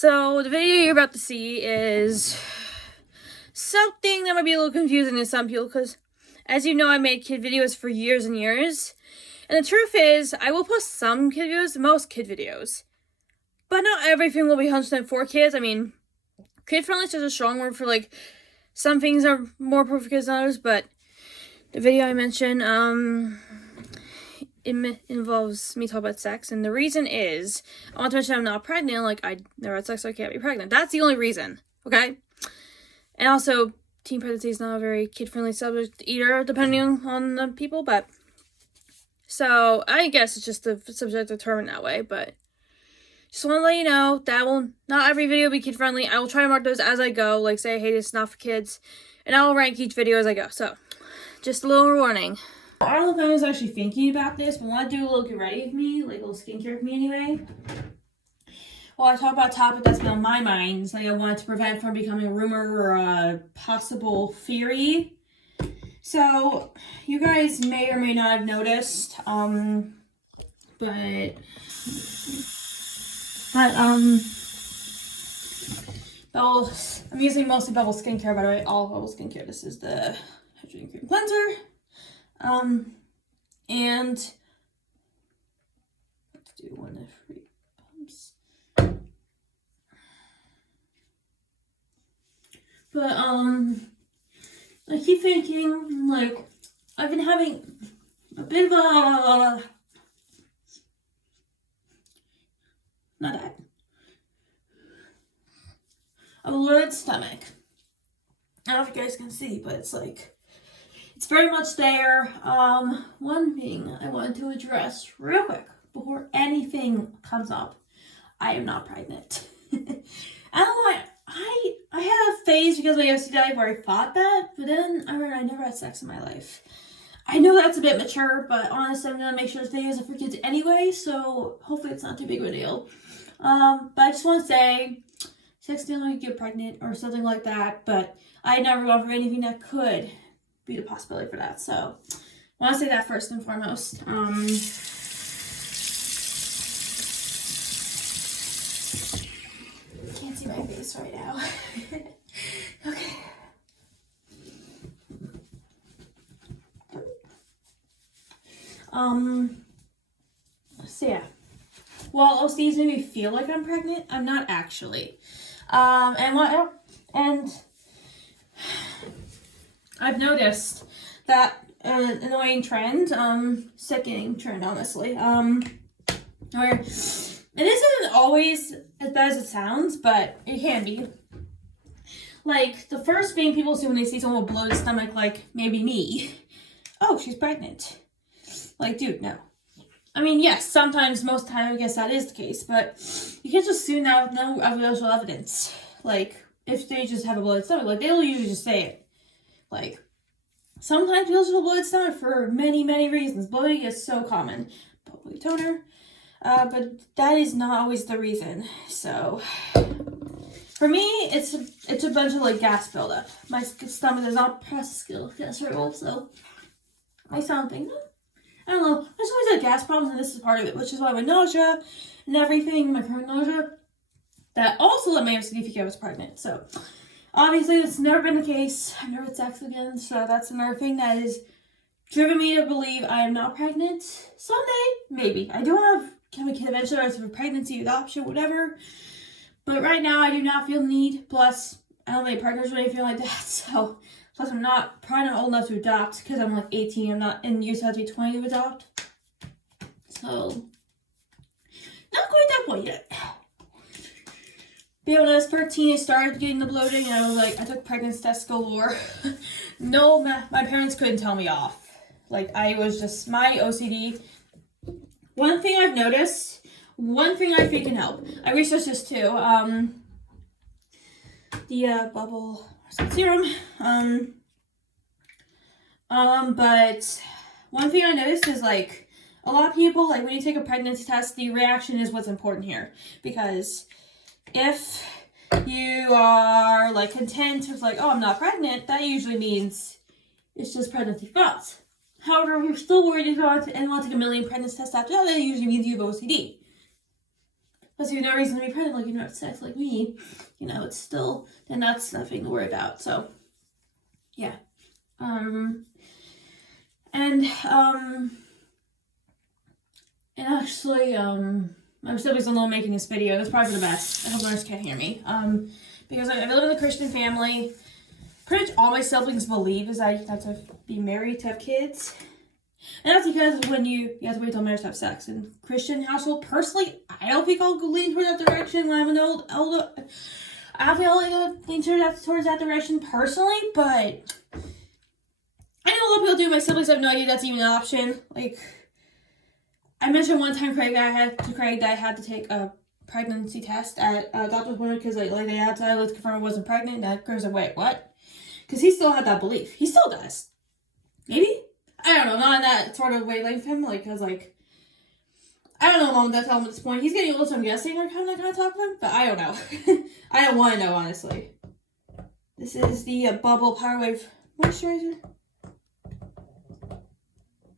So the video you're about to see is something that might be a little confusing to some people because, as you know, I made kid videos for years and years. And the truth is, I will post some kid videos, most kid videos. But not everything will be 100% for kids. I mean, kid-friendly is just a strong word for, like, some things are more perfect for kids than others. But the video I mentioned, it involves me talking about sex, and the reason is I want to mention I'm not pregnant. Like, I never had sex, so I can't be pregnant. That's the only reason, okay? And also, teen pregnancy is not a very kid-friendly subject either, depending on the people, but so I guess it's just a subjective term in that way. But just want to let you know that not every video will be kid-friendly. I will try to mark those as I go, like say, hey, this is not for kids, and I will rank each video as I go. So, just a little warning. I don't know if I was actually thinking about this, but I want to do a little get ready with me, like a little skincare with me anyway. While I talk about a topic that's been on my mind, it's like I wanted to prevent from becoming a rumor or a possible theory. So, you guys may or may not have noticed, Bubbles, I'm using mostly Bubble Skincare, by the way, all Bubble Skincare. This is the Hydrating Cream Cleanser. And let's do one of three pumps. But, I keep thinking, like, I've been having a bit of a, not that, a bloated stomach. I don't know if you guys can see, but it's like, it's very much there. One thing I wanted to address real quick before anything comes up. I am not pregnant. I don't know why. I had a phase because of my OCD where I thought that, but then I learned I never had sex in my life. I know that's a bit mature, but honestly, I'm gonna make sure this video isn't for kids anyway, so hopefully it's not too big of a deal. But I just want to say, sex can only get pregnant or something like that, but I never gone for anything that could be the possibility for that. So I want to say that first and foremost. Can't see my face right now. Okay. So yeah. While OCDs make me feel like I'm pregnant, I'm not actually. And I've noticed that annoying trend, sickening trend, honestly, where it isn't always as bad as it sounds, but it can be. Like, the first thing people see when they see someone with a bloated stomach, like maybe me, oh, she's pregnant. Like, dude, no. I mean, yes, sometimes, most of the time, I guess that is the case, but you can't just assume that with no visual evidence. Like, if they just have a bloated stomach, like, they'll usually just say it. Like, sometimes people have a bloated stomach for many, many reasons. Bloating is so common. Probably toner. But that is not always the reason. So, for me, it's a bunch of, like, gas buildup. My stomach does not process gas very well, so I sound thinking, I don't know. There's always had gas problems, and this is part of it, which is why my nausea and everything, my current nausea, that also let my OCD think I was pregnant. So, obviously, it's never been the case. I've never had sex again, so that's another thing that has driven me to believe I am not pregnant. Someday, maybe. I do want to have a kid eventually, or pregnancy, adoption, whatever. But right now, I do not feel the need. Plus, I don't have any partners or anything like that, so... Plus, I'm probably not old enough to adopt because I'm like 18. I'm not in use. I have to be 20 to adopt. So, not quite that point yet. But when I was 13, I started getting the bloating, and I was like, I took pregnancy tests galore. No, my parents couldn't tell me off. Like, I was just, my OCD. One thing I've noticed, one thing I think can help. I researched this too. The bubble serum. But one thing I noticed is, like, a lot of people, like, when you take a pregnancy test, the reaction is what's important here. Because if you are, like, content with, like, oh, I'm not pregnant, that usually means it's just pregnancy thoughts. However, if you're still worried about it and want to take a million pregnancy tests after that, that usually means you have OCD. Plus, you have no reason to be pregnant, like, you're not sex like me. You know, it's still, then that's nothing to worry about. So, yeah. And actually, my siblings don't know I'm making this video. That's probably for the best. I hope others can't hear me. Because I live in a Christian family. Pretty much all my siblings believe is that you have to be married to have kids. And that's because when you have to wait till marriage to have sex. In Christian household, personally, I don't think I'll lean toward that direction when I'm an older. I don't think I'll lean towards that direction personally, but I know a lot of people do. My siblings have no idea that's even an option. Like, I mentioned one time Craig that I had to take a pregnancy test at a doctor's appointment because like they had to confirm I wasn't pregnant. And that Craig was like, wait, what? Because he still had that belief. He still does. Maybe? I don't know, not in that sort of wavelength of him, like, because, like, I don't know mom to tell him at this point. He's getting old, so I'm guessing we're kind of talk to him, but I don't know. I don't want to know, honestly. This is the Bubble Power Wave Moisturizer.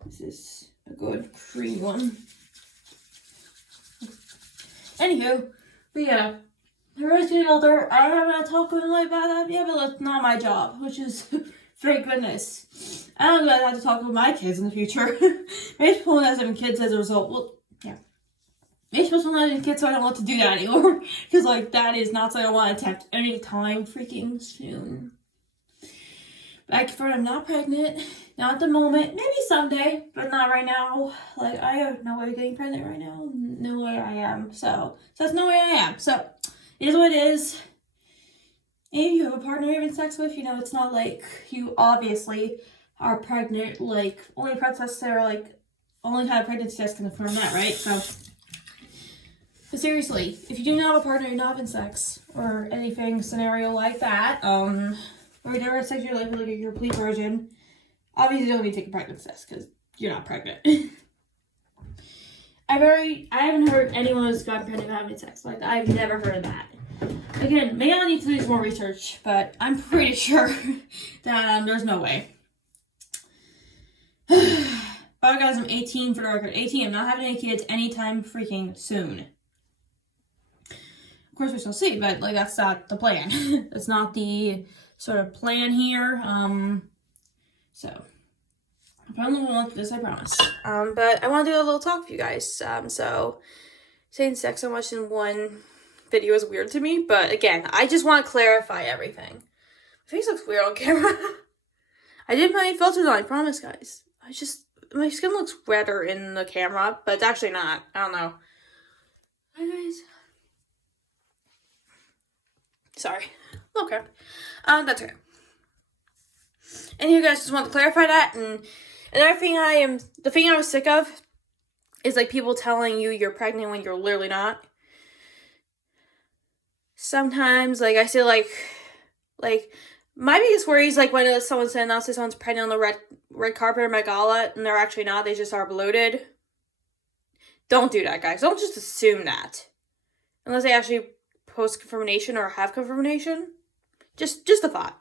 This is a good cream one. Anywho, but yeah, everyone's getting older. I haven't had to talk to him like that yet, but that's not my job, which is... Thank goodness. I don't know if I have to talk with my kids in the future. Maybe people won't have having kids as a result. Well, yeah. Maybe supposed to having kids so I don't want to do that anymore. Because, like, that is not something I want to attempt anytime freaking soon. But I confirm I'm not pregnant. Not at the moment. Maybe someday, but not right now. Like, I have no way of getting pregnant right now. No way I am. So that's no way I am. So, it is what it is. And you have a partner you're having sex with, you know, it's not like you obviously are pregnant, like, only pregnancy tests are, like, only kind of pregnancy tests can confirm that, right? So, but seriously, if you do not have a partner, you're not having sex, or anything scenario like that, or you never had sex in your life, like, you're a complete virgin, obviously you don't need to take a pregnancy test, because you're not pregnant. I haven't heard anyone who's gotten pregnant having sex like that. I've never heard of that. Again, maybe I need to do some more research, but I'm pretty sure that there's no way. But guys, I'm 18 for the record. 18, I'm not having any kids anytime freaking soon. Of course, we shall see, but like that's not the plan. That's not the sort of plan here. So I probably won't want this, I promise. But I want to do a little talk for you guys. So saying sex so much in one video is weird to me, but again, I just want to clarify everything. My face looks weird on camera. I did my filters on, I promise, guys. My skin looks redder in the camera, but it's actually not. I don't know. Hi, guys. Sorry. Okay. That's okay. And you guys just want to clarify that, and another thing the thing I was sick of is, like, people telling you you're pregnant when you're literally not. Sometimes, like, I see, like, my biggest worry is, like, when someone announces someone's pregnant on the red carpet or Met Gala, and they're actually not, they just are bloated. Don't do that, guys. Don't just assume that. Unless they actually post confirmation or have confirmation. Just a thought.